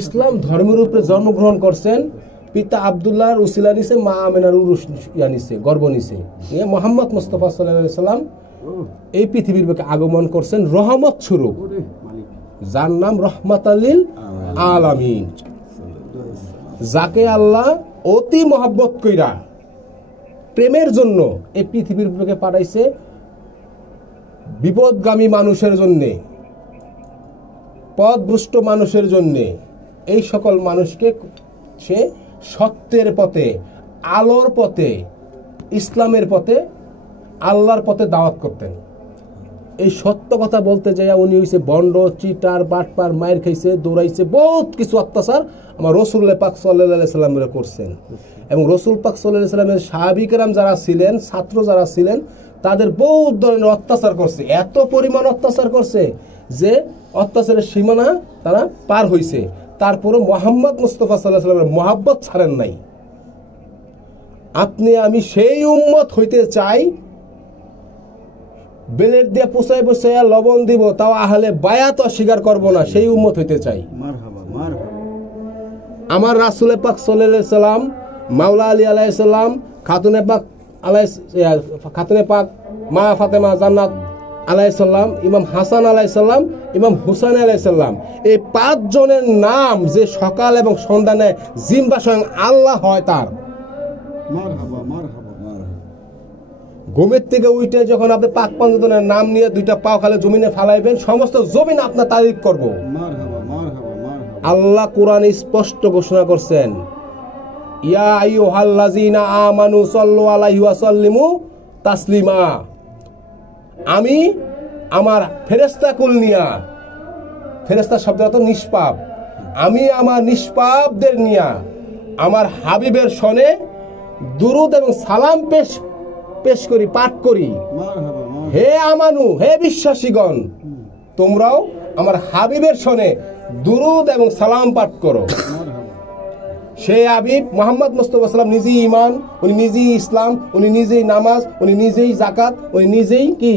ইসলাম ধর্মের উপরে জন্মগ্রহণ করছেন, পিতা আব্দুল্লাহর উসিলা নিছে, মা আমেনার উরুস নিছে, গর্ব নিছে। মোহাম্মদ মুস্তাফা সাল্লাল্লাহু আলাইহি সাল্লাম এই পৃথিবীর বুকে আগমন করছেন রহমত স্বরূপ, যার নাম রহমাতাল্লিল আলামিন, যাকে আল্লাহ অতি মহব্বত কইরা প্রেমের জন্য এই পৃথিবীর বুকে পাঠাইছে বিপদগামী মানুষের জন্যে, পথভ্রষ্ট মানুষের জন্যে। এই সকল মানুষকে সে সত্যের পথে, আলোর পথে, ইসলামের পথে, আল্লাহর পথে দাওয়াত করতেন। এই সত্য কথা বলতে যাইয়া উনি হইছে বন্ড, চিটার, বাটপার, মায়ের খাইছে, দৌড়াইছে, বহুত কিছু অত্যাচার আমার রাসূলুল্লাহ পাক সাল্লাল্লাহু আলাইহি সাল্লামের করছেন। এবং রাসূল পাক সাল্লাল্লাহু আলাইহি সাল্লামের সাহাবী কেরাম যারা ছিলেন, ছাত্র যারা ছিলেন, তাদের বহুত ধরনের অত্যাচার করছে। এত পরিমাণ অত্যাচার করছে যে অত্যাচারের সীমানা তারা পার হইছে। তারপরে মুহাম্মদ মুস্তাফা সাল্লাল্লাহু আলাইহি সাল্লামের মহব্বত ছাড়েন নাই। আপনি আমি সেই উম্মত হইতে চাই, বেলের দিয়ে পুষাই পুষাইয়া লবণ দিব, তাও আহলে বায়াত অস্বীকার করব না, সেই উম্মত হইতে চাই। আমার রাসূল পাক সাল্লাল্লাহু আলাইহি সাল্লাম, মাওলা আলী আলাইহিস সালাম, খাতুনে পাক মা ফাতেমা জান্নাত আলাইহিস সালাম, ইমাম হাসান আলাইহিস সালাম, ইমাম হুসাইন আলাইহিস সালাম, এই 5 জনের নাম যে সকাল এবং সন্ধ্যায় জিম্বা স্বয়ং আল্লাহ হয় তার। ঘুমের থেকে উঠে যখন আপনি পাক পাঁচজনের নাম নিয়ে 2টা পাও খালে জমিনে ফালাইবেন, সমস্ত জমিন আপনার তারিফ করবো। আল্লাহ কোরআনে স্পষ্ট ঘোষণা করছেন, ইয়া আইয়ুহাল্লাযীনা আমানু সাল্লু আলাইহি ওয়া সাল্লিমু তাসলিমা। আমি আমার ফেরেশতা কুল নিয়া, ফেরেশতা শব্দটা তো নিষ্পাপ, আমি আমার নিষ্পাপদের নিয়া আমার হাবিবের শনে দুরূদ এবং সালাম পেশ করি, পাঠ করি। হে আমানু, হে বিশ্বাসীগণ, তোমরাও আমার হাবিবের শনে দুরূদ এবং সালাম পাঠ করো। সে হাবিব মুহাম্মদ মুস্তাফা সাল্লাম নিজেই ঈমান, উনি নিজেই ইসলাম, উনি নিজেই নামাজ, উনি নিজেই যাকাত, উনি নিজেই কি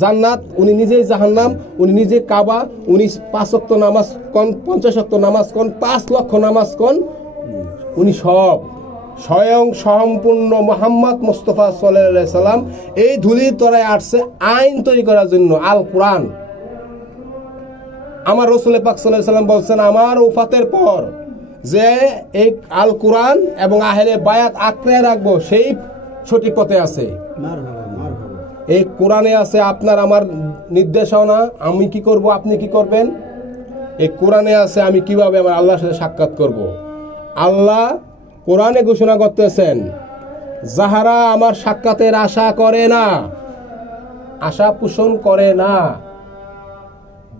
জান্নাত, উনি নিজেই জাহান্নাম, উনি নিজেই কাবা, উনি 5 ওয়াক্ত নামাজ কোন, 50 ওয়াক্ত নামাজ কোন, 5 লক্ষ নামাজ কোন, উনি সব স্বয়ং সম্পূর্ণ মুহাম্মদ মুস্তাফা সাল্লাল্লাহু আলাইহি সাল্লাম এই ধুলির তলায় আসছে আইন তৈরি করার জন্য, আল কোরআন। আমার রাসূল পাক সাল্লাল্লাহু আলাইহি সাল্লাম বলছেন, আমার ওফাতের পর যে এই আল কোরআন এবং আহলে বায়াত আঁকড়ে রাখবো, সেই সঠিক পথে আছে। এই কোরআনে আছে আপনার আমার নির্দেশনা, আমি কি করব, আপনি কি করবেন। এই কোরআনে আছে আমি কিভাবে আমার আল্লাহর সাথে সাক্ষাৎ করব। আল্লাহ কোরআনে ঘোষণা করতেছেন, যাহারা আমার সাক্ষাতের আশা করে না, আশা পোষণ করে না,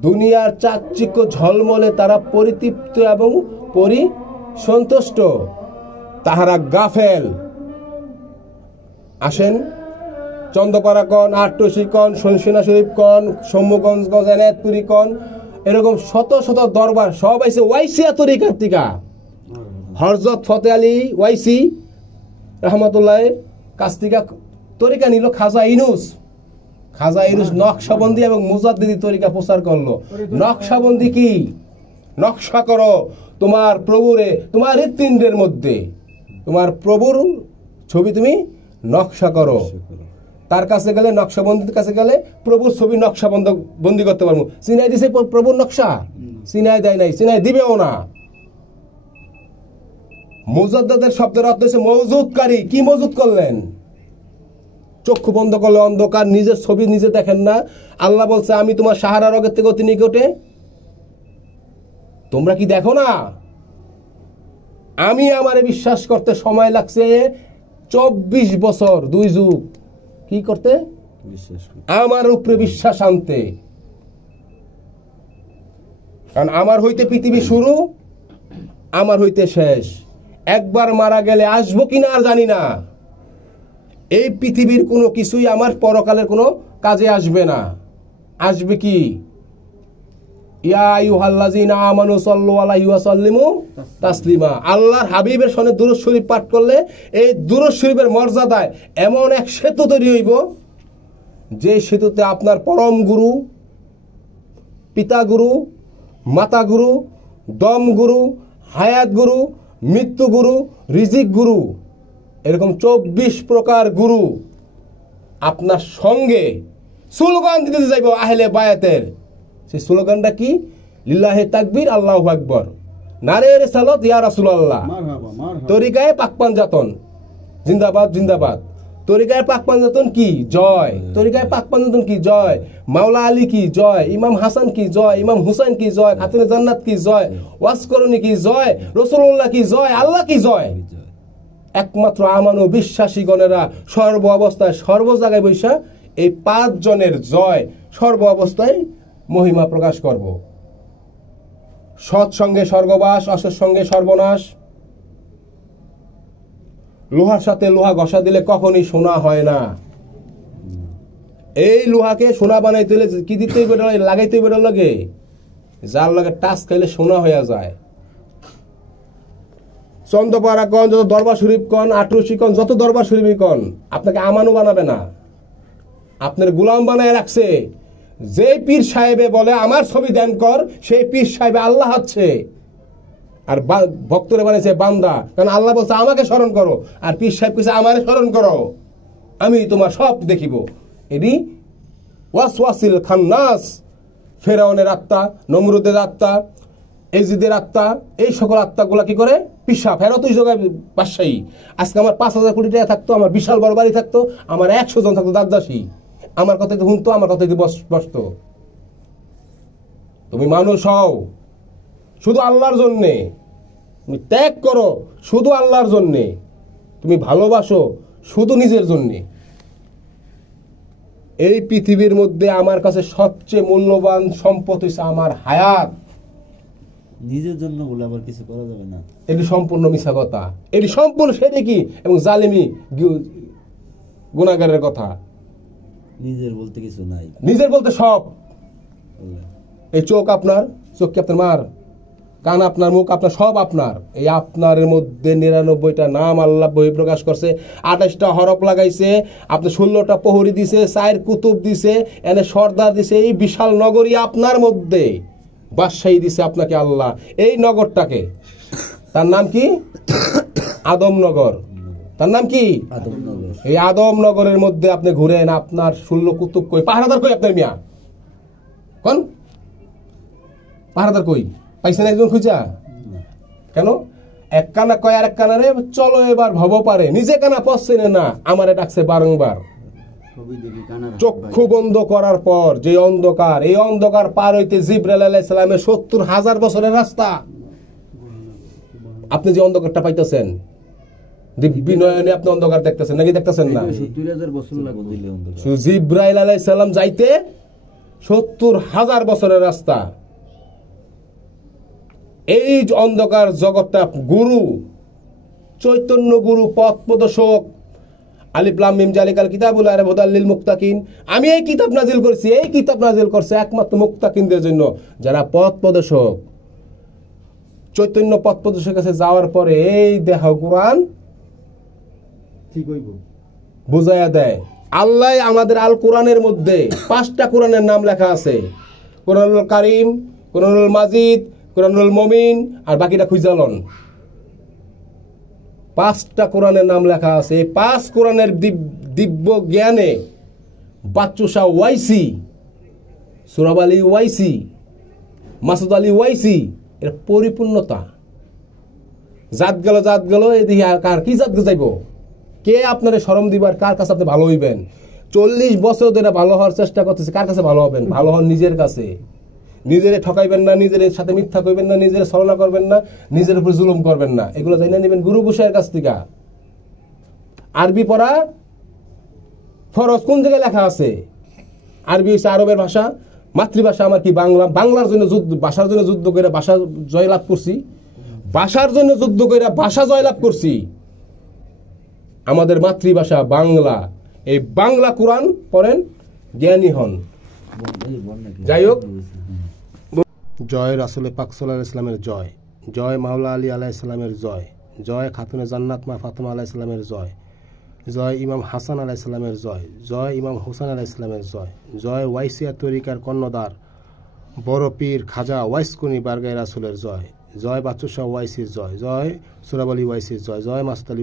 দুনিয়ার চাকচিক্য ঝলমলে তারা পরিতৃপ্ত এবং পরিসন্তুষ্ট, তাহারা গাফেল। আসেন চন্দ্রপাড়া কন, আটটসি কন, শনসিনা শরীফ কন, সৌম্যগঞ্জ এনায়েতপুরি কন, এরকম শত শত দরবার সব আইছে ওয়াইসিয়া তরিকার টিকা। হযরত ফতে আলী ওয়াইসি রহমতুল্লাহ কাছ থেকে তরিকা নিল খাজা ইনুস। খাজা ইনুস নকশবন্দি এবং মুজাদ্দিদি তরিকা প্রচার করলো। নকশবন্দি কি? নকশা করো তোমার প্রভুরে, তোমার হৃৎপিণ্ডের মধ্যে তোমার প্রভুর ছবি তুমি নকশা করো। তার কাছে গেলে, নকশাবন্দির কাছে গেলে প্রভুর ছবি নকশা বন্দি করতে পারবো। চিনাই দিছে প্রভুর নকশা? চিনাই দেয় নাই, চিনাই দিবেও না। মুজাদ্দিদের শব্দের অর্থ হচ্ছে মওজুদকারী। কি মওজুদ করলেন? চক্ষু বন্ধ করলে অন্ধকার, নিজের ছবি নিজে দেখেন না। আল্লাহ বলছে, আমি তোমার সাহারা রগের থেকে অতি নিকটে, তোমরা কি দেখো না? আমি আমারে বিশ্বাস করতে সময় লাগছে 24 বছর, 2 যুগ। কি করতে? আমার উপরে বিশ্বাস আনতে। কারণ আমার হইতে পৃথিবী শুরু, আমার হইতে শেষ। একবার মারা গেলে আসবো কিনা আর জানি না। এই পৃথিবীর কোনো কিছুই আমার পরকালের কোনো কাজে আসবে না। আসবে কি? ইয়া আইয়ুহাল্লাযীনা আমানু সাল্লু আলাইহি ওয়া সাল্লিমু তাসলিমা। আল্লাহর হাবিবের সনে দুরূদ শরীফ পাঠ করলে এই দুরূদ শরীফের মর্যাদায় এমন এক সেতু তৈরি হইব, যে সেতুতে আপনার পরম গুরু, পিতা গুরু, মাতা গুরু, দম গুরু, হায়াত গুরু, মৃত্যু গুরু, রিজিক গুরু, এরকম 24 প্রকার গুরু আপনার সঙ্গে স্লোগান দিতে যাইব আহলে বায়াতের। সেই স্লোগানটা কি? লিল্লাহে তাকবীর, আল্লাহু আকবার, নারে রিসালাত, ইয়া রাসূলুল্লাহ, তরিকায়ে পাক পাঞ্জাতন, জিন্দাবাদ জিন্দাবাদ। তরিকায় পাক পাঞ্জাতন কি? জয়। তরিকায় পাক পাঞ্জাতন কি? জয়। মাওলা আলী কি? জয়। ইমাম হাসান কি? জয়। ইমাম হুসাইন কি? জয়। খাতুনে জান্নাত কি? জয়। ওয়াসকরণী কি? জয়। রাসূলুল্লাহ কি? জয়। আল্লাহ কি? জয়। একমাত্র আমানু বিশ্বাসী গণেরা সর্ব অবস্থায় সর্ব জায়গায় বৈশা এই 5 জনের জয় সর্ব অবস্থায় মহিমা প্রকাশ করব। সৎ সঙ্গে স্বর্গবাস, অসৎ সঙ্গে সর্বনাশ। লোহার সাথে লোহা ঘষা দিলে কখনই সোনা হয় না। এই লোহাকে সোনা বানাইতে হলে কি দিতে লাগাইতে লাগে? যার লাগে টাচ খাইলে সোনা হয়ে যায়। চন্দ্রপাড়া কন, যত দরবার শরীফ কন, আটরশি কন, যত দরবার শরীফই কন, আপনাকে আমানু বানাবে না, আপনার গুলাম বানায় রাখছে। যে পীর সাহেবে বলে আমার ছবি দেন কর, সেই পীর সাহেবে আল্লাহ হচ্ছে, আর ভক্তরে বানাইছে বান্দা। কারণ আল্লাহ বলছে আমাকে স্মরণ করো, আর পীর সাহেব কইছে আমারে স্মরণ করো, আমি তোমার সব দেখিব। এটি ওয়াসওয়াসিল খান্নাস, ফেরাউনের আত্মা, নমরুদের আত্মা, এজিদের আত্মা, এই সকল আত্মাগুলা কি করে? পিসা ফেরত ওই জায়গায় বাদশাহী। আজকে আমার 5,000 কোটি টাকা থাকতো, আমার বিশাল বড় বাড়ি থাকতো, আমার 100 জন থাকতো দাসদাসী, আমার কথাই তো শুনতো, আমার কথাই তো বসতো। তুমি মানুষ হও শুধু আল্লাহর জন্যে, তুমি ত্যাগ করো শুধু আল্লাহর জন্যে, তুমি ভালোবাসো শুধু নিজের জন্যে। এই পৃথিবীর মধ্যে আমার কাছে সবচেয়ে মূল্যবান সম্পদ হচ্ছে আমার হায়াত। নিজের জন্য বলে আবার কিছু করা যাবে না, এটি সম্পূর্ণ মিথ্যা কথা, এটি সম্পূর্ণ সেদিকি এবং জালিমি গুনাহগারের কথা। নিজের বলতে কিছু নাই, নিজের বলতে সব। এই চোখ আপনার, চোখ কি আপনার মার? কান আপনার, মুখ আপনার, সব আপনার। এই আপনার মধ্যে 99টা নাম আল্লাহ বহি প্রকাশ করছে, 28টা হরফ লাগাইছে, আপনি 16টা প্রহরী দিছে, 4 কুতুব দিছে, এনে সর্দার দিছে। এই বিশাল নগরী আপনার মধ্যে বাদশাহী দিছে আপনাকে আল্লাহ। এই নগরটাকে, তার নাম কি? আদমনগর। তার নাম কি? আদমনগর। এই আদমনগরের মধ্যে আপনি ঘুরেন, আপনার 16 কুতুব কই? পাহারাদার কই আপনার মিয়া? কোন পাহারাদার কই? পাইছেন একজন খুঁজা? কেন? এক কানা কয় আর এক কানারে চলো এবার ভব পারে, নিজে কানা পছছে না, আমারে ডাকছে বারংবার। চক্ষু বন্ধ করার পর যে অন্ধকার, এই অন্ধকার পার হইতে জিবরাইল আলাইহিস সালামের 70,000 বছরের রাস্তা। আপনি যে অন্ধকারটা পাইতেছেন, দিব্যি নয়নে আপনি অন্ধকার দেখতেছেন নাকি দেখতেছেন না? 70,000 বছর লাগবে জিবরাইল আলাইহিস সালাম যাইতে 70,000 বছরের রাস্তা। এই অন্ধকার জগৎটা গুরু, চৈতন্য গুরু, পথ প্রদর্শক, আলিফ লাম মিম জালিকাল কিতাবুল লা রাইবা হুদাল লিল মুত্তাকিন। আমি এই কিতাব নাজিল করছি, এই কিতাব নাজিল করছে একমাত্র মুত্তাকিনদের জন্য, যারা পথ প্রদর্শক। চৈতন্য পথ প্রদর্শকের কাছে যাওয়ার পরে এই দেহ কোরআন ঠিক হইব, বুঝাইয়া দেয়। আল্লাহ আমাদের আল কোরআনের মধ্যে 5টা কোরআনের নাম লেখা আছে, কোরআনুল কারীম, কোরআনুল মাজিদ, কোরআনুল মুমিন, আর বাকিটা খুঁজালন। 5টা কোরআনের নাম লেখা আছে। এই 5 কোরআনের দিব্য জ্ঞানে বাচ্চুশা ওয়াইসি, সুরাব আলী ওয়াইসি, মাসুদ আলী ওয়াইসি এর পরিপূর্ণতা। জাত গেল এদিকে কার কি জাত যাইব? কে আপনার শরম দিবার? কার কাছে আপনি ভালো হইবেন? 40 বছর ধরে ভালো হওয়ার চেষ্টা করতেছে, কার কাছে ভালো হবেন? ভালো হন নিজের কাছে। নিজেরে ঠকাইবেন না, নিজের সাথে মিথ্যা কইবেন না, নিজের ছলনা করবেন না, নিজের উপর জুলুম করবেন না। এগুলো জানা নেবেন গুরু গোসাইয়ের কাছ থেকে। আরবি পড়া ফরজ কোন জায়গায় লেখা আছে? আরবি হচ্ছে আরবের ভাষা, মাতৃভাষা আমার কি বাংলা। বাংলার জন্য যুদ্ধ, ভাষার জন্য যুদ্ধ করে ভাষা জয়লাভ করছি, ভাষার জন্য যুদ্ধ করে ভাষা জয়লাভ করছি। আমাদের মাতৃভাষা বাংলা, এই বাংলা কোরআন পড়েন, জ্ঞানী হন। যাই হোক, জয় রাসূল পাক সাল্লাল্লাহু আলাইহি ওয়াসাল্লামের জয়, জয় মাওলা আলী আলাইহিস সালামের জয়, জয় খাতুনে জান্নাত মা ফাতেমা আলাইহিস সালামের জয়, জয় ইমাম হাসান আলাইহিস সালামের জয়, জয় ইমাম হুসাইন আলাইহিস সালামের জয়, জয় ওয়াইসিয়া তরিকার কর্ণধার বড় পীর খাজা ওয়াইসকনি বারগাই রাসুলের জয়, জয় বাচ্চুশাহ ওয়াইসির জয়, জয় সুরাব আলী ওয়াইসির জয়, জয় মাসুদ আলী